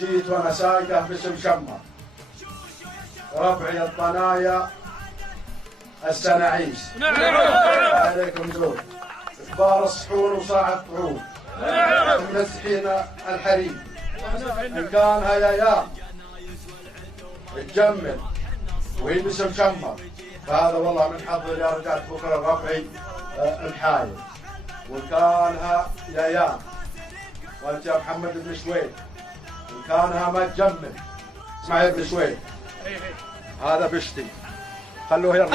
جيت وانا سايقه باسم شمر رفعي الطنايا السناعيس. عليكم زود كبار الصحون وصاع الطعون ممسحين الحريم ان كان هيا تجمل وهي باسم شمر، فهذا والله من حظي اللي رجعت بكره الرفعي الحايل. وكانها يا وانت يا محمد بن شويد وكانها ما تجمل. اسمع يا ابن شويد هذا بشتي خلوه يرفع.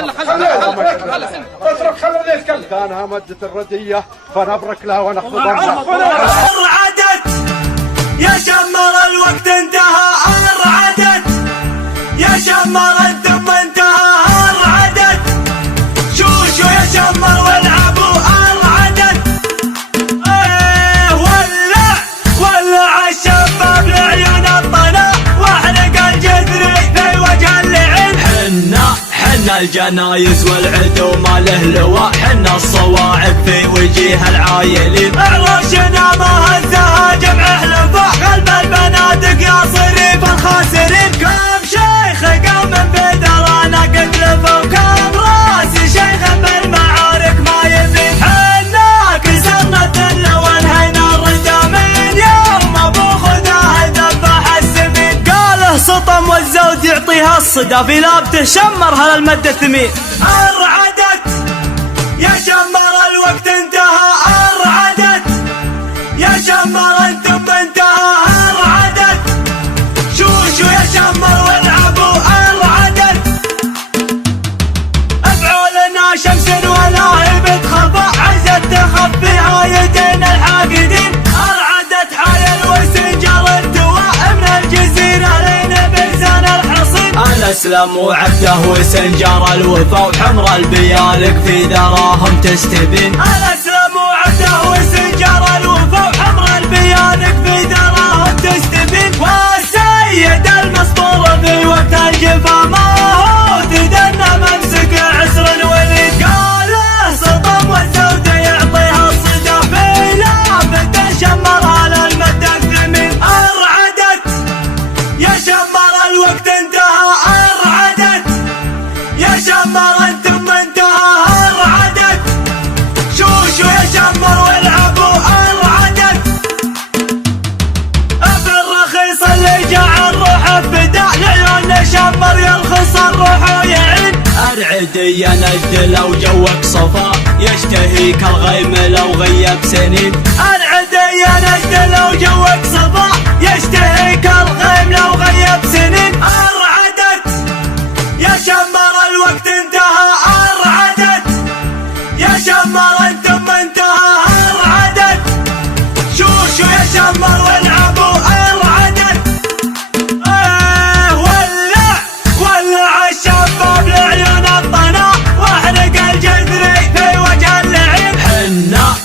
اترك خلوه يتكلم. كانها مدة الردية فنبرك لها ونخفض أرعدت يا شمر الوقت انتهى. أرعدت يا شمر الدم انتهى. أرعدت شوشو يا شمر والعبوا. أرعدت ولع الشباب لعيون الطنا واحرق الجذري في وجه اللعين. حنا الجنايز والعدو ما له لواء. حنا الصواعق في وجيه العايلين. عروشنا ما هزها جمع حلفاء قلب البنادق يا صريف الخاسرين. كم شيخ قوم بدرانا قد لفوا كم راس شيخ بالمعارك ما يبين. حنا كسرنا الذل وانهينا الردى من يوم ابو خداه ذبح السمين. قاله سطم والزود يعطيها الصدى في لابته شمر هالمد الثمين. أرعدت يا شمر الوقت انتهى. أرعدت يا شمر الدم انتهى. أرعدت شوشو يا شمر والعبوا. أرعدت افعولنا شمس ولاهب تخفى عزت تخفيها يدين الحاقدين. أرعدت حايل وسنجر التواء من الجزيرة لين برزان الحصين. الاسلم وعبده وسنجر الوفا وحمر البيالك في دراهم تستبين. الاسلم وعبده وسنجر الوفا وحمر البيالك في دراهم تستبين. والسيد المسطور في وقت الجفا ما هو تدنى ممسك عسر الوليد. قاله سطم والزود يعطيها الصدى في لافته شمر على المد الثمين. أرعدت يا شمر الوقت انتهى. أرعدت يا شمر الدم انتهى. أرعدت شوشو يا شمر والعبوا. أرعدت بالرخيص اللي جعل روحه فدا لعيون شمر يرخص الروح ويعين. أرعدي يا نجد لو جوك صفا يشتهيك الغيم لو غيب سنين. أرعدي يا نجد لو جوك صفا يشتهيك الغيم لو غيب سنين. أرعدت يا شمر الوقت انتهى. أرعدت يا شمر الدم انتهى. أرعدت شوشو يا شمر والعبوا. أرعدت ولع الشباب لعيون الطنا واحرق الجذري في وجه اللعين.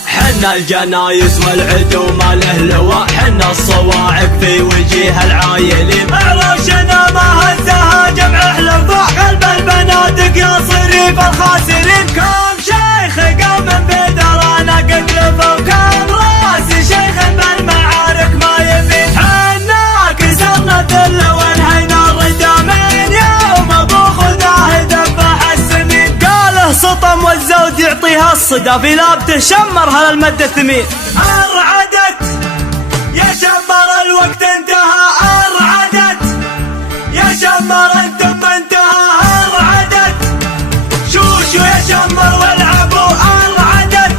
حنا الجنايز والعدو ما له لواء. حنا الصواعق في وجيه العايلين. عروشنا ما هزها جمع حلفاء قلب البنادق يا صريف الخاسرين. كم شيخ قوم بدرانا قد لفوا كم راس شيخ بالمعارك ما يبين. حنا كسرنا الذل وانهينا الردى من يوم ابو خداه ذبح السمين. قاله سطم والزود يعطيها الصدى في لابته شمر هالمد الثمين. أرعدت يا شمر الوقت انتهى. أرعدت يا شمر الدم انتهى. أرعدت شوشو يا شمر والعبوا. أرعدت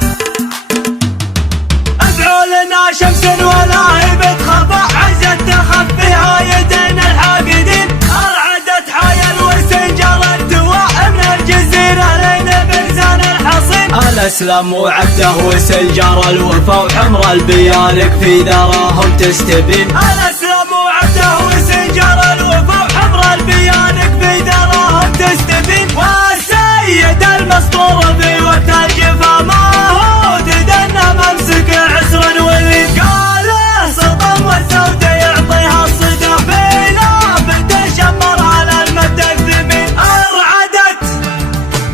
افعولنا شمس ولاهب تخفى عزت تخفيها يدين الحاقدين. أرعدت حايل وسنجر التواء من الجزيرة لين برزان الحصين. الاسلم وعبده وسنجر الوفا وحمر البيالك في دراهم تستبين. الاسلم وعبده وسنجر الوفا وحمر البيالك في دراهم تستبين. والسيد المسطور في وقت الجفا ما هو تدنى ممسك عسر الوليد. قاله سطم والزود يعطيها الصدى في لافته شمر على المد الثمين. أرعدت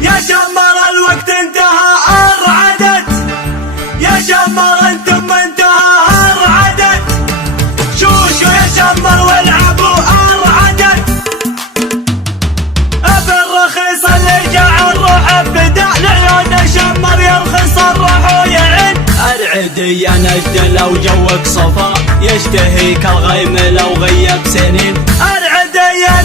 يا شمر الوقت انتهى. أرعدت يا شمر الدم انتهى. أرعدت شوشو يا شمر العدي يا نجد لو جوك صفا يشتهيك الغيم لو غيب سنين. العدي يا